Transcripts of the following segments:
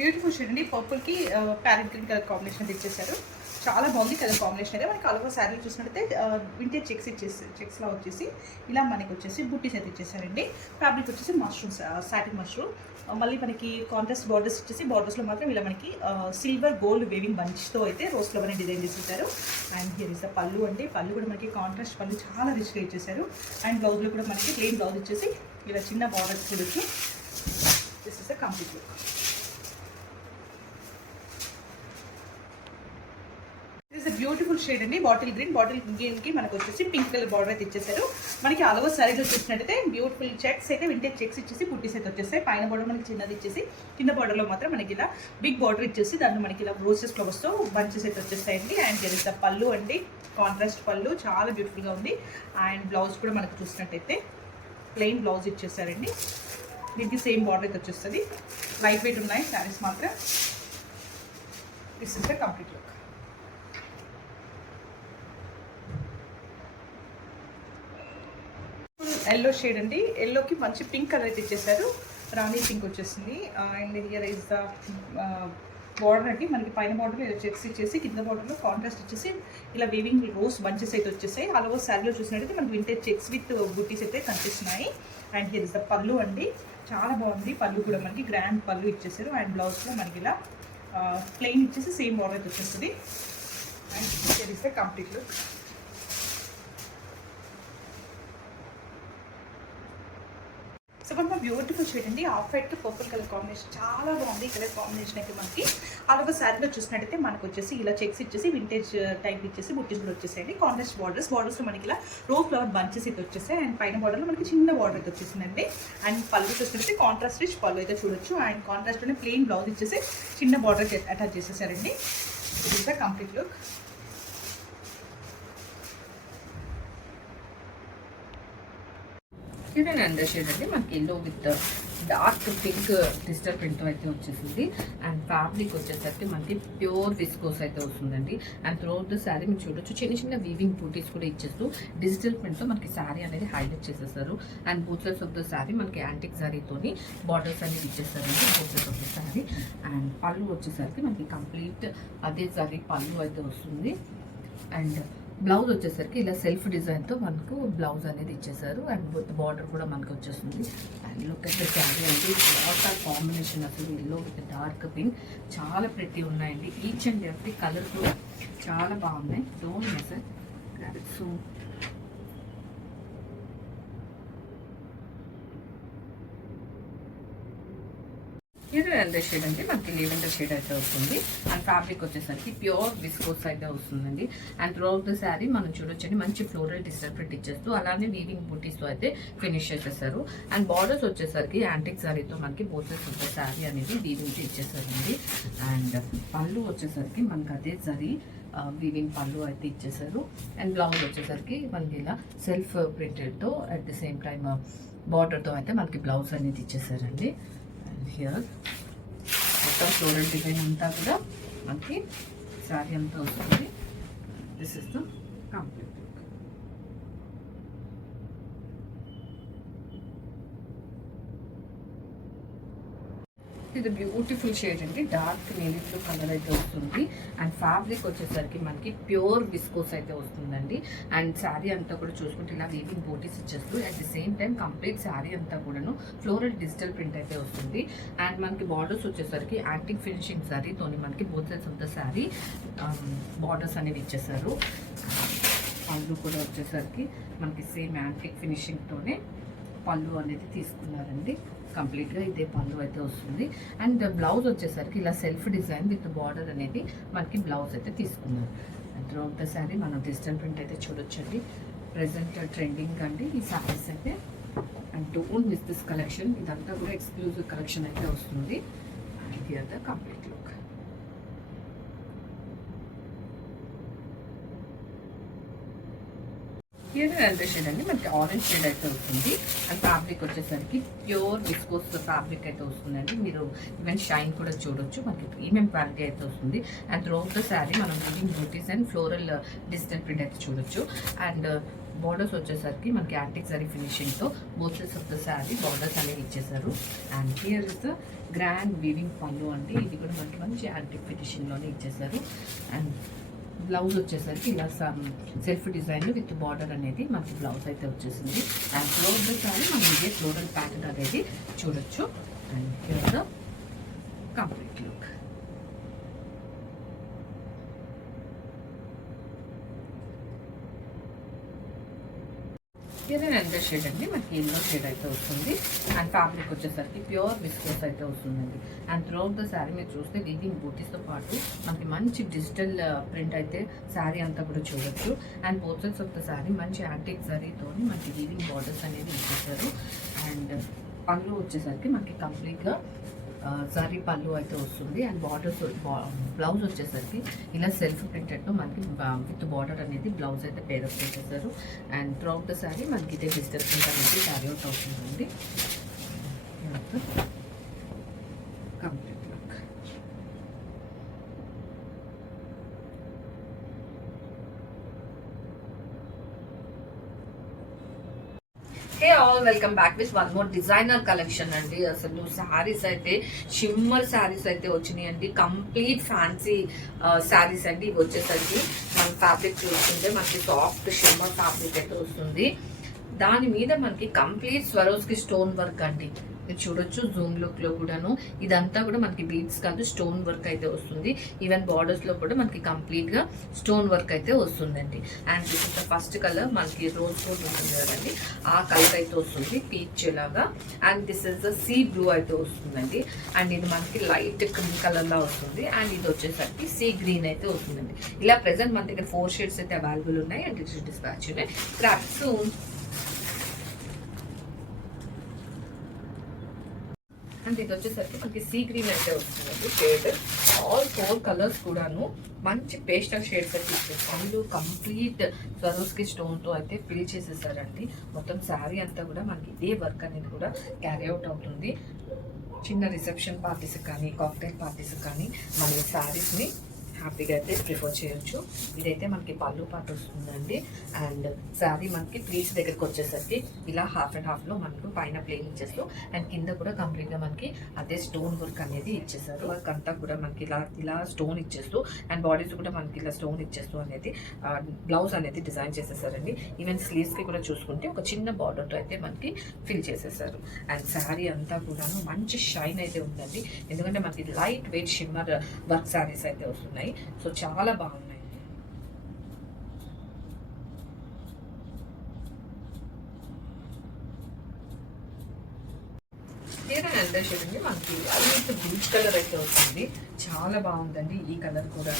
Beautiful shade అండి. పర్పుల్కి parrot green colour combination ఇచ్చేసారు. చాలా బాగుంది కలర్ కాంబినేషన్ అయితే. మనకి అలవా శారీలు చూసినట్టయితే వింటేజ్ చెక్స్లా వచ్చేసి ఇలా మనకి వచ్చేసి బుట్టీస్ అయితే ఇచ్చేసారండి. ఫ్యాబ్రిక్ వచ్చేసి మష్రూమ్, సాటిన్ మష్రూమ్. మళ్ళీ మనకి కాంట్రాస్ట్ బార్డర్స్ ఇచ్చేసి బార్డర్స్లో మాత్రం ఇలా మనకి సిల్వర్ గోల్డ్ వేవింగ్ బంచ్తో అయితే రోజ్ ఫ్లవర్ డిజైన్ చేసేసారు. అండ్ హియర్ ఇస్ ద పళ్ళు అండి. పళ్ళు కూడా మనకి కాంట్రాస్ట్ పళ్ళు చాలా రిచ్గా ఇచ్చేసారు. అండ్ బ్లౌజ్లో కూడా మనకి ప్లెయిన్ బ్లౌజ్ ఇచ్చేసి ఇలా చిన్న బార్డర్స్ చూడొచ్చు. This is the complete look. Beautiful shade అండి. బాటిల్ గ్రీన్కి మనకు వచ్చేసి పింక్ కలర్ బార్డర్ అయితే ఇచ్చేసారు. మనకి అలవ సారీలో చూసినట్టయితే బ్యూటిఫుల్ చెక్స్ అయితే వింటేజ్ చెక్స్ ఇచ్చేసి బుట్టీస్ అయితే వచ్చేస్తాయి. పైన బార్డర్ మనకి చిన్నది ఇచ్చేసి కింద బార్డర్లో మాత్రం మనకి ఇలా బిగ్ బార్డర్ ఇచ్చేసి దాంట్లో మనకి ఇలా రోజెస్ ఫ్లవర్స్తో బంచెస్ అయితే వచ్చేస్తాయండి. అండ్ there is the పళ్ళు అండి, కాంట్రాస్ట్ పళ్ళు చాలా బ్యూటిఫుల్గా ఉంది. అండ్ బ్లౌజ్ కూడా మనకు చూసినట్టయితే ప్లెయిన్ బ్లౌజ్ ఇచ్చేసారండి. దీనికి సేమ్ బార్డర్ అయితే వచ్చేస్తుంది. లైట్ వెయిట్ ఉన్నాయి శారీస్ మాత్రం. This is the complete look. Yellow shade అండి. ఎల్లోకి మంచి పింక్ కలర్ అయితే ఇచ్చేసారు. రాణి పింక్ వచ్చేసింది. And here is the border అండి. మనకి పైన బార్డర్లో ఇలా చెక్స్ ఇచ్చేసి కింద బార్డర్లో కాంట్రాస్ట్ ఇచ్చేసి ఇలా వీవింగ్ రోజ్ బంచెస్ అయితే వచ్చేసాయి. అలవో శారీలో చూసినట్టయితే మనకి వింటేజ్ చెక్స్ విత్ బుట్టీస్ అయితే కనిపిస్తున్నాయి. అండ్ హియర్ ఇస్ ద పళ్ళు అండి. చాలా బాగుంది. పళ్ళు కూడా మనకి గ్రాండ్ పళ్ళు ఇచ్చేసారు. అండ్ బ్లౌజ్లో మనకి ఇలా ప్లెయిన్ ఇచ్చేసి సేమ్ బార్డర్ అయితే వచ్చేస్తుంది. And here is the complete look. So కొంచెం బ్యూటిఫుల్ షేడ్ అండి. Off white purple colour combination చాలా బాగుంది. ఈ కలర్ కాంబినేషన్ అయితే మనకి అలాగే శారీలో చూసినట్టయితే మనకు వచ్చేసి ఇలా చెక్స్ ఇచ్చేసి వింటేజ్ టైప్ ఇచ్చేసి బుట్టీస్ కూడా వచ్చేసాయండి. కాంట్రాస్ట్ బార్డర్స్లో మనకి ఇలా రోజ్ ఫ్లవర్ బంచెస్ అయితే వచ్చేసాయి. అండ్ పైన బార్డర్లో మనకి చిన్న బార్డర్ అయితే వచ్చేసిందండి. అండ్ పళ్ళు చూసినట్టయితే కాంట్రాస్ట్ రిచ్ పళ్ళు అయితే చూడొచ్చు. అండ్ కాంట్రాస్ట్లోనే ప్లెయిన్ బ్లౌజ్ ఇచ్చేసి చిన్న బార్డర్ అటాచ్ చేసేసారండి. ఇది ఇస్ ద కంప్లీట్ లుక్. చూడండి అండర్ షేడ్ అండి. మనకి yellow with dark pink digital print అయితే వచ్చేసింది. అండ్ ఫ్యాబ్రిక్ వచ్చేసరికి మనకి ప్యూర్ విస్కోస్ అయితే వస్తుందండి. అండ్ త్రూఅవుట్ ద శారీ మీరు చూడొచ్చు చిన్న చిన్న వీవింగ్ బూటీస్ కూడా ఇచ్చేస్తూ డిజిటల్ ప్రింట్తో మనకి శారీ అనేది హైలైట్ చేసేస్తారు. And both sides of the sari మనకి యాంటిక్ శారీతోని బార్డర్స్ అనేది ఇచ్చేస్తారండి both sides of the sari. And పళ్ళు వచ్చేసరికి మనకి కంప్లీట్ అదే శారీ పళ్ళు అయితే వస్తుంది. అండ్ బ్లౌజ్ వచ్చేసరికి ఇలా సెల్ఫ్ డిజైన్తో మనకు బ్లౌజ్ అనేది ఇచ్చేసారు. అండ్ విత్ బార్డర్ కూడా మనకు వచ్చేస్తుంది. And look at the sari అంటే లాట్ ఆఫ్ కాంబినేషన్ అసలు ఎల్లో విత్ డార్క్ పింక్ చాలా ప్రెట్టి ఉన్నాయండి. ఈచ్ అండ్ ఎవ్రీ కలర్ కూడా చాలా బాగున్నాయి. Don't miss it. సో ఇది ఎల్లో షేడ్ అండి. మనకి లెవెండర్ షేడ్ అయితే వస్తుంది. అండ్ ఫ్యాబ్రిక్ వచ్చేసరికి ప్యూర్ విస్కోస్ అయితే వస్తుందండి. అండ్ త్రూఅవుట్ ద శారీ మనం చూడొచ్చండి మంచి ఫ్లోరల్ డిజిటల్ ప్రింట్ ఇచ్చేస్తూ అలానే వీవింగ్ బూటీస్తో అయితే ఫినిష్ చేసేసారు. అండ్ బార్డర్స్ వచ్చేసరికి యాంటిక్ శారీతో మనకి both sides of the sari అనేది వీవింగ్ ఇచ్చేసారండి. అండ్ పళ్ళు వచ్చేసరికి మనకి అదే జరీ వీవింగ్ పళ్ళు అయితే ఇచ్చేసారు. అండ్ బ్లౌజ్ వచ్చేసరికి మనకి ఇలా సెల్ఫ్ ప్రింటెడ్తో అట్ ది సేమ్ టైమ్ బార్డర్తో అయితే మనకి బ్లౌజ్ అనేది ఇచ్చేసారండి. హియర్ మొత్తం ఫ్లోరల్ డిజైన్ అంతా కూడా మనకి శారీ అంతా వస్తుంది. This is the complete. ఇది బ్యూటిఫుల్ షేడ్ అండి. డార్క్ నేవీ బ్లూ కలర్ అయితే వస్తుంది. అండ్ ఫ్యాబ్రిక్ వచ్చేసరికి మనకి ప్యూర్ విస్కోస్ అయితే వస్తుందండి. అండ్ శారీ అంతా కూడా చూసుకుంటే ఇలా వీవింగ్ బోటీస్ ఇచ్చేస్తూ at the same time complete sari అంతా కూడాను ఫ్లోరల్ డిజిటల్ ప్రింట్ అయితే వస్తుంది. అండ్ మనకి బార్డర్స్ వచ్చేసరికి యాంటిక్ ఫినిషింగ్ శారీతోని మనకి both sides of the sari borders అనేవి ఇచ్చేసారు. పళ్ళు కూడా వచ్చేసరికి మనకి సేమ్ యాంటిక్ ఫినిషింగ్తోనే పళ్ళు అనేది తీసుకున్నారండి. కంప్లీట్గా ఇదే పళ్ళు అయితే వస్తుంది. అండ్ బ్లౌజ్ వచ్చేసరికి ఇలా సెల్ఫ్ డిజైన్ విత్ బార్డర్ అనేది మనకి బ్లౌజ్ అయితే తీసుకున్నారు. త్రూఅవుట్ ద శారీ మనం డిజిటల్ ప్రింట్ అయితే చూడొచ్చండి. ప్రెసెంట్ ట్రెండింగ్ అండి ఈ శారీస్ అయితే. And don't miss this collection. ఇదంతా కూడా ఎక్స్క్లూజివ్ కలెక్షన్ అయితే వస్తుంది. And here the complete look. Here yellow shade అండి. మనకి ఆరెంజ్ షేడ్ అయితే వస్తుంది. అండ్ ఫ్యాబ్రిక్ వచ్చేసరికి ప్యూర్ విస్కోస్ ఫ్యాబ్రిక్ అయితే వస్తుందండి. మీరు ఈవెన్ షైన్ కూడా చూడొచ్చు. మనకి ప్రీమియం క్వాలిటీ అయితే వస్తుంది. అండ్ త్రూఅవుట్ ద శారీ మనం weaving buttis and floral digital print అయితే చూడొచ్చు. అండ్ బార్డర్స్ వచ్చేసరికి మనకి యాంటిక్ జరీ ఫినిషింగ్ తో both sides of the sari borders అనేవి ఇచ్చేసారు. And here is the grand weaving pallu అండి. ఇది కూడా మనకి మంచి యాంటిక్ ఫినిషింగ్ లోనే ఇచ్చేసారు. అండ్ బ్లౌజ్ వచ్చేసరికి ఇలా సెల్ఫ్ డిజైన్ విత్ బార్డర్ అనేది మనకి బ్లౌజ్ అయితే వచ్చేసింది. అండ్ ఫ్లోర్ శారీ మనం ఇదే ఫ్లోరల్ ప్యాటర్న్ అనేది చూడొచ్చు. And here the complete look. ఇదే ఎల్లో షేడ్ అండి, మనకి ఎల్లో షేడ్ అయితే వస్తుంది. అండ్ ఫ్యాబ్రిక్ వచ్చేసరికి ప్యూర్ విస్కోస్ అయితే వస్తుందండి. అండ్ త్రూఅవుట్ ద శారీ మీరు చూస్తే వీవింగ్ బూటీస్తో పాటు మనకి మంచి డిజిటల్ ప్రింట్ అయితే శారీ అంతా కూడా చూడొచ్చు. And both sides of the sari మంచి యాంటిక్ జరీతో మనకి వీవింగ్ బార్డర్స్ అనేది ఇచ్చేసారు. అండ్ పళ్ళు వచ్చేసరికి మనకి కంప్లీట్గా జరీ పళ్ళు అయితే వస్తుంది. అండ్ బార్డర్స్ బ్లౌజ్ వచ్చేసరికి ఇలా సెల్ఫ్ ప్రింటెడ్తో మనకి విత్ బార్డర్ అనేది బ్లౌజ్ అయితే పేరప్ చేసేసారు. అండ్ త్రూఅవుట్ ద శారీ మనకి ఇదే డిజిటల్ ప్రింట్ అనేది క్యారీ అవుట్ అవుతుందండి. Complete look. Hey all, welcome back with one more designer collection అండి. అసలు శారీస్ అయితే షిమ్మర్ శారీస్ అయితే వచ్చినాయి అండి. కంప్లీట్ ఫ్యాన్సీ శారీస్ అండి. ఇవి వచ్చేసరికి మనం ఫ్యాబ్రిక్ చూసుకుంటే మనకి సాఫ్ట్ షిమ్మర్ ఫ్యాబ్రిక్ అయితే వస్తుంది. దాని మీద మనకి కంప్లీట్ స్వరోస్కి స్టోన్ వర్క్ అండి. మీరు చూడొచ్చు జూమ్ లుక్ లో కూడాను. ఇదంతా కూడా మనకి బీడ్స్ కాదు, స్టోన్ వర్క్ అయితే వస్తుంది. ఈవెన్ బార్డర్స్ లో కూడా మనకి కంప్లీట్ గా స్టోన్ వర్క్ అయితే వస్తుందండి. And this is the first colour, మనకి రోజ్ గోల్డ్ ఉంటుంది కదండి, ఆ కలర్ అయితే వస్తుంది పీచ్ లాగా. And this is the sea blue అయితే వస్తుందండి. అండ్ ఇది మనకి లైట్ క్రీమ్ కలర్ లా వస్తుంది. అండ్ ఇది వచ్చేసరికి సీ గ్రీన్ అయితే వస్తుందండి. ఇలా ప్రెసెంట్ మన దగ్గర 4 షేడ్స్ అయితే అవైలబుల్ ఉన్నాయి. అండ్ ఇట్స్ డిస్పాచ్ ఉన్నాయి. క్రాఫ్ట్స్ అండ్ ఇది వచ్చేసరికి మనకి సీ గ్రీన్ అయితే వస్తుందండి షేడ్. ఆల్ 4 కలర్స్ కూడాను మంచి పేస్టల్ షేడ్స్ అయితే ఇచ్చేసారు. కంప్లీట్ స్వరోస్కి స్టోన్తో అయితే ఫిల్ చేసేసారండి. మొత్తం శారీ అంతా కూడా మనకి ఇదే వర్క్ అనేది కూడా క్యారీ అవుట్ అవుతుంది. చిన్న రిసెప్షన్ పార్టీస్ కానీ కాక్టైల్ పార్టీస్ కానీ మన ఈ శారీస్ని హ్యాపీగా అయితే ప్రిఫర్ చేయొచ్చు. ఇదైతే మనకి పళ్ళు పాటు వస్తుందండి. అండ్ శారీ మనకి ప్లీట్స్ దగ్గరికి వచ్చేసరికి ఇలా హాఫ్ అండ్ హాఫ్లో మనకు పైన ప్లేన్ ఇచ్చేస్తూ అండ్ కింద కూడా కంప్లీట్గా మనకి అదే స్టోన్ వర్క్ అనేది ఇచ్చేసారు. వర్క్ అంతా కూడా మనకి ఇలా స్టోన్ ఇచ్చేస్తూ అండ్ బాడీస్ కూడా మనకి ఇలా స్టోన్ ఇచ్చేస్తూ అనేది బ్లౌజ్ అనేది డిజైన్ చేసేసారండి. ఈవెన్ స్లీవ్స్కి కూడా చూసుకుంటే ఒక చిన్న బార్డర్తో అయితే మనకి ఫిల్ చేసేసారు. అండ్ శారీ అంతా కూడా మంచి షైన్ అయితే ఉందండి. ఎందుకంటే మనకి light weight shimmer work saris అయితే వస్తున్నాయి. సో చాలా బాగున్నాయి. అంతే చూడండి, మనకి లైట్ బీచ్ కలర్ అయితే వస్తుంది. చాలా బాగుందండి ఈ కలర్ కూడా.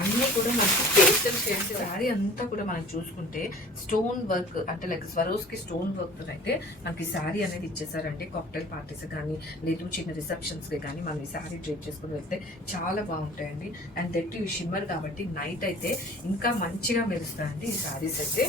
అన్నీ కూడా మనకి పేస్టల్ షేడ్స్. శారీ అంతా కూడా మనం చూసుకుంటే స్టోన్ వర్క్ అంటే లైక్ స్వరోస్కి స్టోన్ వర్క్ అయితే మనకి శారీ అనేది ఇచ్చేసారండి. కాక్టైల్ పార్టీస్ కానీ లేదు చిన్న రిసెప్షన్స్కి కానీ మనం ఈ శారీ డ్రేప్ చేసుకుని వెళ్తే చాలా బాగుంటాయండి. అండ్ దట్ ఈ షిమ్మర్ కాబట్టి నైట్ అయితే ఇంకా మంచిగా మెరుస్తాయండి ఈ శారీస్ అయితే.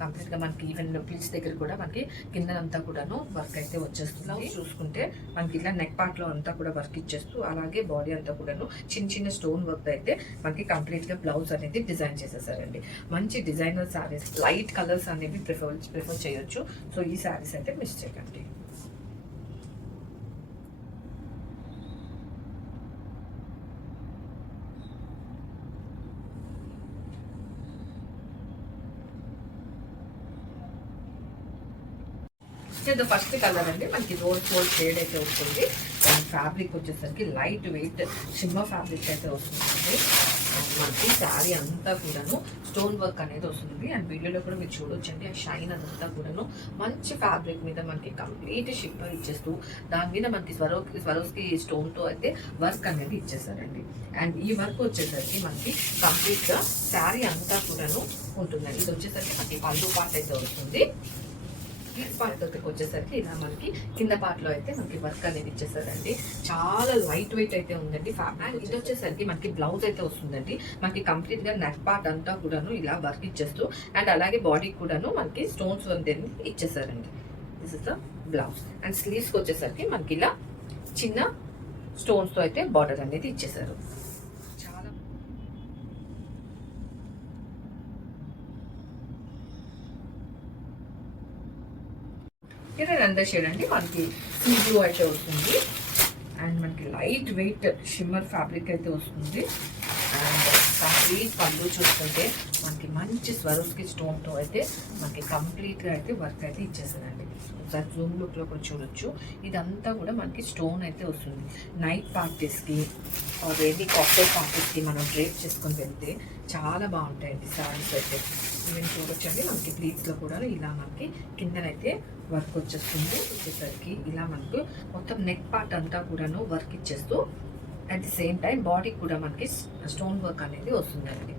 కంప్లీట్గా మనకి ఈవెన్ ప్లీట్స్ దగ్గర కూడా మనకి కిందనంతా కూడాను వర్క్ అయితే వచ్చేస్తుంది. చూసుకుంటే మనకి ఇలా నెక్ పార్ట్లో అంతా కూడా వర్క్ ఇచ్చేస్తూ అలాగే బాడీ అంతా కూడాను చిన్న చిన్న స్టోన్ వర్క్ అయితే మనకి కంప్లీట్గా బ్లౌజ్ అనేది డిజైన్ చేసేసారండి. మంచి డిజైనర్ శారీస్, లైట్ కలర్స్ అనేవి ప్రిఫర్ చేయొచ్చు. సో ఈ శారీస్ అయితే మిస్ చేయకండి. ఇది ఫస్ట్ కలర్ అండి, మనకి రోజ్ గోల్డ్ షేడ్ అయితే వస్తుంది. అండ్ ఫ్యాబ్రిక్ వచ్చేసరికి లైట్ వెయిట్ షిమ్మర్ ఫ్యాబ్రిక్ అయితే వస్తుంది. మనకి శారీ అంతా కూడాను స్టోన్ వర్క్ అనేది వస్తుంది. అండ్ వీడియోలో కూడా మీరు చూడొచ్చండి, ఆ షైన్ అదంతా కూడాను మంచి ఫ్యాబ్రిక్ మీద మనకి కంప్లీట్ షిమ్మర్ ఇచ్చేస్తూ దాని మీద మనకి స్వరోస్కి స్టోన్తో అయితే వర్క్ అనేది ఇచ్చేసారండి. అండ్ ఈ వర్క్ వచ్చేసరికి మనకి కంప్లీట్గా శారీ అంతా కూడాను ఉంటుందండి. ఇది వచ్చేసరికి మనకి పళ్ళు పార్ట్ అయితే వస్తుంది. ఈ పార్ట్ దగ్గరికి వచ్చేసరికి ఇలా మనకి కింద పార్ట్లో అయితే మనకి వర్క్ అనేది ఇచ్చేసారండి. చాలా లైట్ వెయిట్ అయితే ఉందండి ఫ్యాబ్రిక్. ఇది వచ్చేసరికి మనకి బ్లౌజ్ అయితే వస్తుందండి. మనకి కంప్లీట్ గా నెక్ పార్ట్ అంతా కూడాను ఇలా వర్క్ ఇచ్చేస్తూ అండ్ అలాగే బాడీ కూడాను మనకి స్టోన్స్ అనేది ఇచ్చేసారండి. This is the blouse. And sleeves కి వచ్చేసరికి మనకి ఇలా చిన్న స్టోన్స్ తో అయితే బార్డర్ అనేది ఇచ్చేసారు. చాలా ఇది రెండో షేడ్ అండి, మనకి సీ బ్లూ అయితే వస్తుంది. అండ్ మనకి లైట్ వెయిట్ షిమ్మర్ ఫ్యాబ్రిక్ అయితే వస్తుంది. అండ్ కంప్లీట్ పళ్ళు చూస్తుంటే మనకి మంచి స్వరోస్కి స్టోన్తో అయితే మనకి కంప్లీట్గా అయితే వర్క్ అయితే ఇచ్చేస్తుందండి. ఒకసారి జూమ్ లుక్లో కూడా చూడొచ్చు. ఇదంతా కూడా మనకి స్టోన్ అయితే వస్తుంది. నైట్ పార్టీస్కి ఏది కాక్టైల్ పార్టీస్కి మనం డ్రేప్ చేసుకొని వెళ్తే చాలా బాగుంటాయండి శారీస్ అయితే. ఈవెన్ చూడొచ్చండి మనకి ప్లీట్స్లో కూడా ఇలా మనకి కిందనైతే వర్క్ వచ్చేసరికి ఇలా మనకు మొత్తం నెక్ పార్ట్ అంతా కూడాను వర్క్ ఇచ్చేస్తూ at the same time body కూడా మనకి స్టోన్ వర్క్ అనేది వస్తుందండి.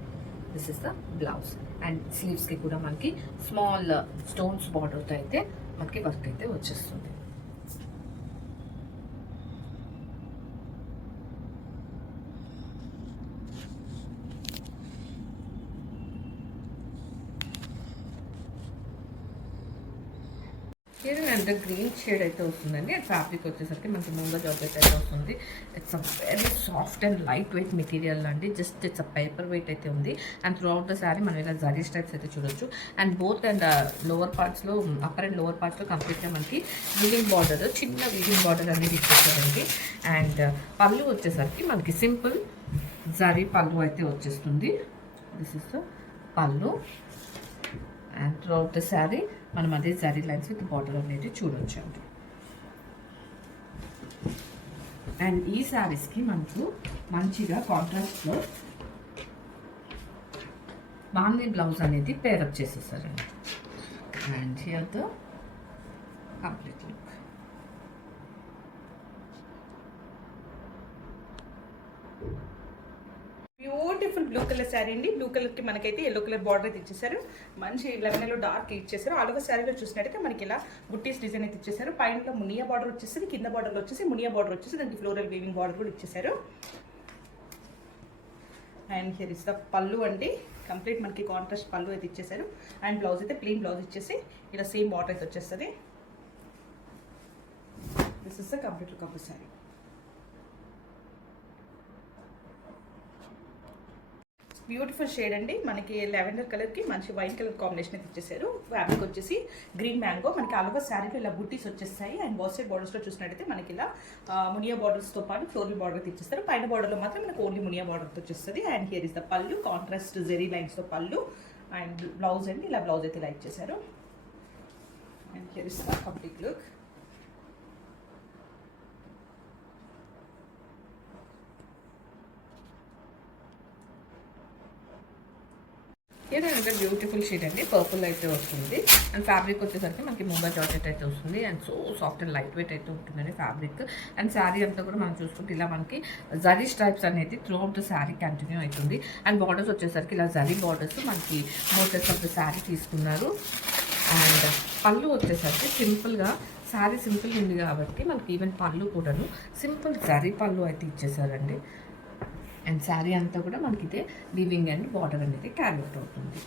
This is the blouse. And స్లీవ్స్కి కూడా మనకి స్మాల్ స్టోన్స్ బార్డర్తో అయితే మనకి వర్క్ అయితే వచ్చేస్తుంది. అండ్ గ్రీన్ షేడ్ అయితే వస్తుందండి. అండ్ ఫ్యాబ్రిక్ వచ్చేసరికి మనకి ముంగా జాకెట్ అయితే వస్తుంది. It's a very soft and light weight material అండి. Just it's a paper weight అయితే ఉంది. And throughout the sari మనం ఇలా జరీ స్టైప్స్ అయితే చూడొచ్చు. అండ్ బోత్ అండ్ లోవర్ పార్ట్స్లో, అప్పర్ అండ్ లోవర్ పార్ట్స్లో కంప్లీట్గా మనకి వీవింగ్ బార్డర్, చిన్న వీవింగ్ బార్డర్ అనేది ఇచ్చేసారండి. అండ్ పళ్ళు వచ్చేసరికి మనకి సింపుల్ జరీ పళ్ళు అయితే వచ్చేస్తుంది. దిస్ ఇస్ ద పళ్ళు. And throughout the sari మనం అదే జరీ లైన్స్ విత్ బార్డర్ అనేది చూడొచ్చు అండి. అండ్ ఈ శారీస్కి మనకు మంచిగా కాంట్రాస్ట్లో బాందీ బ్లౌజ్ అనేది పేరప్ చేసేసారండి. And here the complete look. Beautiful blue colour sari అండి. బ్లూ కలర్కి మనకైతే ఎల్లో కలర్ బార్డర్ అయితే ఇచ్చేసారు. మంచి లెవెన్లో డార్క్ ఇచ్చేసారు. ఆల్ ఓవర్ శారీలో చూసినట్టయితే మనకి ఇలా బుట్టీస్ డిజైన్ అయితే ఇచ్చేసారు. పైన మునియా బార్డర్ వచ్చేసి, కింద బార్డర్లో వచ్చేసి మునియా బార్డర్ వచ్చేసి, దానికి ఫ్లోరల్ వీవింగ్ బార్డర్ కూడా ఇచ్చేసారు. అండ్ హియర్ ఇస్ ద పళ్ళు అండి. కంప్లీట్ మనకి కాంట్రాస్ట్ పళ్ళు అయితే ఇచ్చేసారు. అండ్ బ్లౌజ్ అయితే ప్లెయిన్ బ్లౌజ్ ఇచ్చేసి ఇలా సేమ్ బార్డర్ అయితే వచ్చేస్తుంది. This is the complete look of the sari. Beautiful shade అండి. మనకి లెవెండర్ కలర్కి మంచి వైట్ కలర్ కాంబినేషన్ అయితే ఇచ్చేసారు. ఫ్యాబ్రిక్ వచ్చేసి గ్రీన్ మ్యాంగో. మనకి ఆల్ ఓవర్ శారీలో ఇలా బుట్టీస్ వచ్చేస్తాయి. అండ్ బాత్ సైడ్ బార్డర్స్లో చూసినట్టయితే మనకి ఇలా మునియా బార్డర్స్తో పాటు ఫ్లోరల్ బార్డర్ అయితే ఇచ్చేస్తారు. పైన బార్డర్లో మాత్రం మనకి ఓన్లీ మునియా బార్డర్తో వచ్చేస్తుంది. అండ్ హియర్ ఇస్ ద పళ్ళు, కాంట్రాస్ట్ జెరీ లైన్స్తో పళ్ళు. అండ్ బ్లౌజ్ అండి, ఇలా బ్లౌజ్ అయితే ఇలా ఇచ్చేసారు. And here is the complete look. ఇది బ్యూటిఫుల్ షేడ్ అండి. పర్పుల్ అయితే వస్తుంది. అండ్ ఫ్యాబ్రిక్ వచ్చేసరికి మనకి ముంగా జాకెట్ అయితే వస్తుంది. And so soft and light wait అయితే ఉంటుందండి ఫ్యాబ్రిక్. అండ్ శారీ అంతా కూడా మనం చూసుకుంటే ఇలా మనకి జరీ స్ట్రైప్స్ అనేది through out the sari continue అవుతుంది. అండ్ బార్డర్స్ వచ్చేసరికి ఇలా జరీ బార్డర్స్ మనకి మోటర్స్ ఆఫ్ ద శారీ తీసుకున్నారు. అండ్ పళ్ళు వచ్చేసరికి సింపుల్గా, శారీ సింపుల్ ఉంది కాబట్టి మనకి ఈవెన్ పళ్ళు కూడాను సింపుల్ జరీ పళ్ళు అయితే ఇచ్చేసారండి. అండ్ శారీ అంతా కూడా మనకి ఇదే వీవింగ్ అండ్ బార్డర్ అనేది క్యారీ అవుట్ అవుతుంది.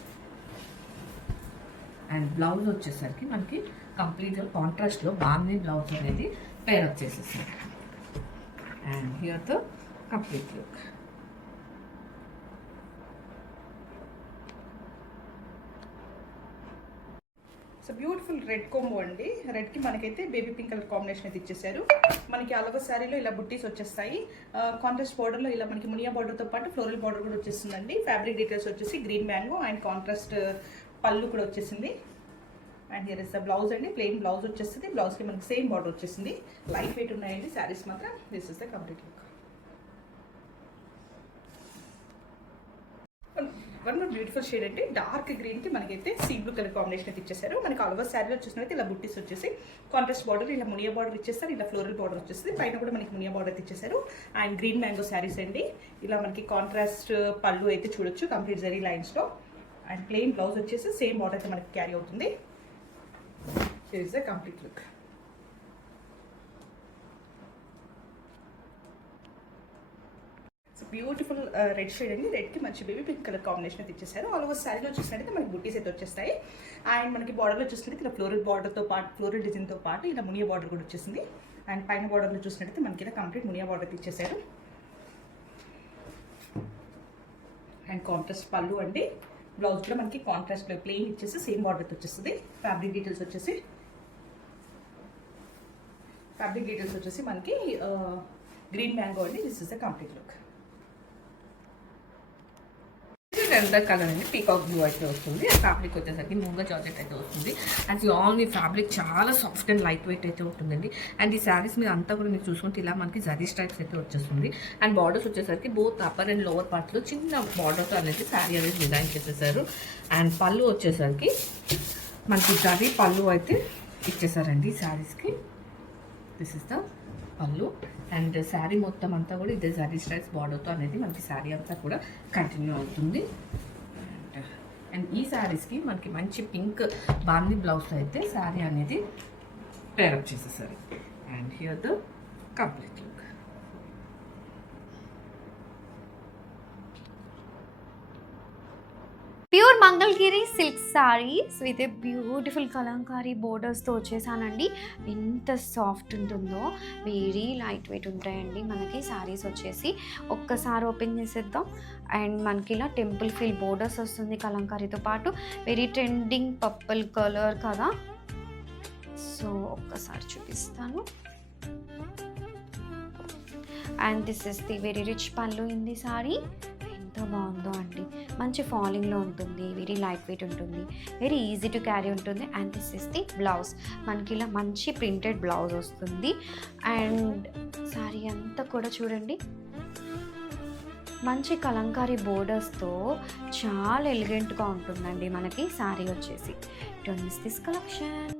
అండ్ బ్లౌజ్ వచ్చేసరికి మనకి కంప్లీట్గా కాంట్రాస్ట్లో బాందీ బ్లౌజ్ అనేది పేర్ అప్ చేసేసారు. And here the complete look. So beautiful red combo అండి. రెడ్కి మనకైతే బేబీ పింక్ కలర్ కాంబినేషన్ అయితే ఇచ్చేసారు. మనకి ఆల్ ఓవర్ శారీలో ఇలా బుట్టీస్ వచ్చేస్తాయి. కాంట్రాస్ట్ బార్డర్లో ఇలా మనకి మునియా బార్డర్తో పాటు ఫ్లోరల్ బార్డర్ కూడా వచ్చేస్తుందండి. ఫ్యాబ్రిక్ డీటెయిల్స్ వచ్చేసి గ్రీన్ మ్యాంగో అండ్ కాంట్రాస్ట్ పళ్ళు కూడా వచ్చేసింది. And here is the blouse అండి. ప్లెయిన్ బ్లౌజ్ వచ్చేస్తుంది. బ్లౌజ్కి మనకి సేమ్ బార్డర్ వచ్చేసింది. లైట్ వెయిట్ ఉన్నాయండి శారీస్ మాత్రం. This is the complete look. One more beautiful shade అంటే డార్క్ గ్రీన్కి మనకైతే సీ బ్లూ కలర్ కాంబినేషన్ అయితే ఇచ్చేసారు. మనకి ఆల్ ఓవర్ శారీలో చూసినట్టు ఇలా బుట్టీస్ వచ్చేసి కాంట్రాస్ట్ బార్డర్, ఇలా మునియా బార్డర్ ఇచ్చేస్తారు. ఇలా ఫ్లోరల్ బార్డర్ వచ్చేస్తుంది. పైన కూడా మనకి మునియా బార్డర్ అయితే ఇచ్చేసారు. అండ్ గ్రీన్ మ్యాంగో శారీస్ అండి. ఇలా మనకి కాంట్రాస్ట్ పళ్ళు అయితే చూడొచ్చు కంప్లీట్ జరీ లైన్స్లో. అండ్ ప్లెయిన్ బ్లౌజ్ వచ్చేసి సేమ్ బార్డర్ అయితే మనకి క్యారీ అవుతుంది. This is the complete look. Beautiful red shade అండి. రెడ్కి మంచి బేబీ పింక్ కలర్ కాంబినేషన్ అయితే ఇచ్చేసారు. ఆల్ ఓవర్ శారీలో చూసినట్టయితే మనకి బుట్టీస్ అయితే వచ్చేస్తాయి. అండ్ మనకి బార్డర్లో చూసినట్టు ఇలా ఫ్లోరల్ బార్డర్తో పాటు, ఫ్లోరల్ డిజైన్తో పాటు ఇలా మునియా బార్డర్ కూడా వచ్చేసింది. అండ్ పైన బార్డర్లో చూసినట్టయితే మనకి ఇలా కంప్లీట్ మునియా బార్డర్ ఇచ్చేసారు. అండ్ కాంట్రాస్ట్ పళ్ళు అండి. బ్లౌజ్ కూడా మనకి కాంట్రాస్ట్లో ప్లెయిన్ ఇచ్చేసి సేమ్ బార్డర్తో వచ్చేస్తుంది. ఫ్యాబ్రిక్ డీటెయిల్స్ వచ్చేసి ఫ్యాబ్రిక్ డీటెయిల్స్ వచ్చేసి మనకి గ్రీన్ మ్యాంగో అండి. This is the complete look. Render colour అండి, పీకాక్ బ్లూ అయితే వస్తుంది. అండ్ ఫ్యాబ్రిక్ వచ్చేసరికి మూంగా జార్జెట్ అయితే వస్తుంది. అండ్ ఈ ఆల్ మీ ఫ్యాబ్రిక్ చాలా సాఫ్ట్ అండ్ లైట్ వెయిట్ అయితే ఉంటుందండి. అండ్ ఈ శారీస్ మీద అంతా కూడా మీరు చూసుకుంటే ఇలా మనకి జరీ స్ట్రైప్స్ అయితే వచ్చేస్తుంది. అండ్ బార్డర్స్ వచ్చేసరికి బోత్ అప్పర్ అండ్ లోవర్ పార్ట్లో చిన్న బార్డర్తో అనేది శారీ అనేది డిజైన్ చేసేసారు. అండ్ పళ్ళు వచ్చేసరికి మనకి జరీ పళ్ళు అయితే ఇచ్చేసారండి శారీస్కి. దిస్ ఇస్ ద పళ్ళు. అండ్ శారీ మొత్తం అంతా కూడా ఇదే జరీ స్ట్రైప్స్ బార్డర్తో అనేది మనకి శారీ అంతా కూడా కంటిన్యూ అవుతుంది. అండ్ ఈ శారీస్కి మనకి మంచి పింక్ బాందీ బ్లౌజ్ అయితే శారీ అనేది పేరప్ చేసేసారు. And here the complete look. Pure Mangalagiri silk saris with a beautiful Kalamkari బోర్డర్స్తో వచ్చేసానండి. ఎంత సాఫ్ట్ ఉంటుందో, వెరీ లైట్ వెయిట్ ఉంటాయండి మనకి సారీస్ వచ్చేసి. ఒక్కసారి ఓపెన్ చేసేద్దాం. అండ్ మనకి ఇలా టెంపుల్ ఫీల్ బోర్డర్స్ వస్తుంది కలంకారీతో పాటు. వెరీ ట్రెండింగ్ పర్పుల్ కలర్ కదా, సో ఒక్కసారి చూపిస్తాను. And this is the very rich పళ్ళు ఇన్ ది సారీ. ఎంత బాగుందో అండి, మంచి ఫాలింగ్లో ఉంటుంది, వెరీ లైట్ వెయిట్ ఉంటుంది, వెరీ ఈజీ టు క్యారీ ఉంటుంది. And this is the blouse. మనకి ఇలా మంచి ప్రింటెడ్ బ్లౌజ్ వస్తుంది. అండ్ సారీ అంతా కూడా చూడండి మంచి కలంకారీ బోర్డర్స్తో చాలా ఎలిగెంట్గా ఉంటుందండి మనకి సారీ వచ్చేసి. Don't miss this collection.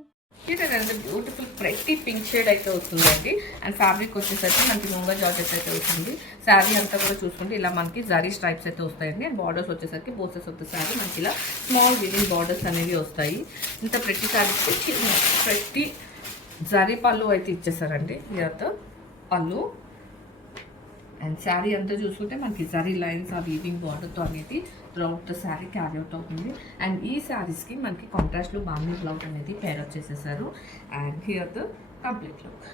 ఇదంటే బ్యూటిఫుల్ ప్రతి పింక్ షేడ్ అయితే వస్తుందండి. అండ్ ఫ్యాబ్రిక్ వచ్చేసరికి మనకి మూంగా జార్జెట్ అయితే వస్తుంది. శారీ అంతా కూడా చూసుకుంటే ఇలా మనకి జరీ స్ట్రైప్స్ అయితే వస్తాయండి. అండ్ బార్డర్స్ వచ్చేసరికి బోసెస్ ఆఫ్ ద శారీ మనకి ఇలా స్మాల్ వివింగ్ బార్డర్స్ అనేవి వస్తాయి. ఇంత ప్రతి శారీకి చిన్న ప్రతి జరీ పళ్ళు అయితే ఇచ్చేసారండి. ఇదంతా పళ్ళు. అండ్ శారీ అంతా చూసుకుంటే మనకి జరీ లైన్స్ ఆ వీవింగ్ బార్డర్తో అనేది throughout the sari carry out అవుతుంది. అండ్ ఈ శారీస్కి మనకి కాంట్రాస్ట్లో బాందీ బ్లౌజ్ అనేది పేర్ వచ్చేసేసారు. And here the complete look.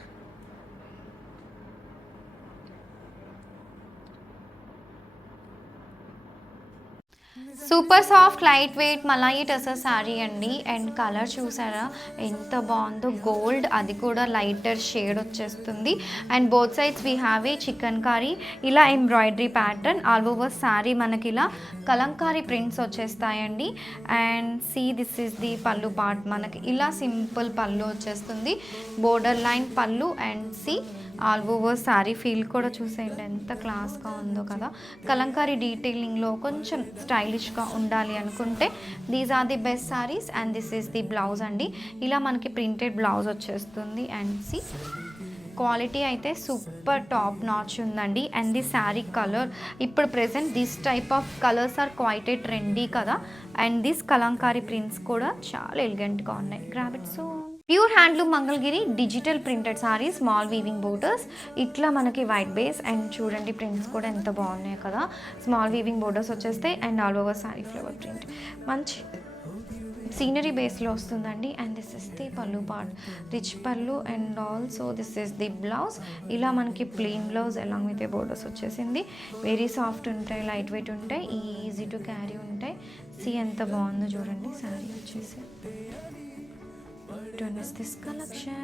Super soft light weight malai tussar sari అండి. అండ్ కలర్ చూసారా ఎంత బాగుందో, గోల్డ్, అది కూడా లైటర్ షేడ్ వచ్చేస్తుంది. And both sides we have a chicken curry, ఇలా embroidery pattern all over sari మనకి ఇలా కలంకారీ ప్రింట్స్ వచ్చేస్తాయండి. And see this is the pallu part. మనకి ఇలా సింపుల్ పళ్ళు వచ్చేస్తుంది, border line pallu. And see all over sari feel కూడా చూసేయండి ఎంత క్లాస్గా ఉందో కదా. కలంకారీ డీటెయిలింగ్లో కొంచెం స్టైలిష్గా ఉండాలి అనుకుంటే these are the best saris. And this is the blouse అండి, ఇలా మనకి ప్రింటెడ్ బ్లౌజ్ వచ్చేస్తుంది. అండ్ సి క్వాలిటీ అయితే సూపర్ టాప్ నాచ్ ఉందండి. అండ్ ది శారీ కలర్ ఇప్పుడు present this type of colours are quite a trendy కదా. అండ్ దిస్ కలంకారీ ప్రింట్స్ కూడా చాలా ఎలిగెంట్గా ఉన్నాయి. Grab it. So pure handloom Mangalagiri digital printed sari, small weaving borders, ఇట్లా మనకి వైట్ బేస్. అండ్ చూడండి ప్రింట్స్ కూడా ఎంత బాగున్నాయి కదా, స్మాల్ వీవింగ్ బోర్డర్స్ వచ్చేస్తాయి. And all over sorry flower print మంచి సీనరీ బేస్లో వస్తుందండి. And this is the pallu part, rich పళ్ళు. And also this is the blouse. ఇలా మనకి plain blouse along with borders వచ్చేసింది. వెరీ సాఫ్ట్ ఉంటాయి, లైట్ వెయిట్ ఉంటాయి, ఈజీ టు క్యారీ ఉంటాయి. సి ఎంత బాగుందో చూడండి శారీ వచ్చేసి. Don't miss this collection.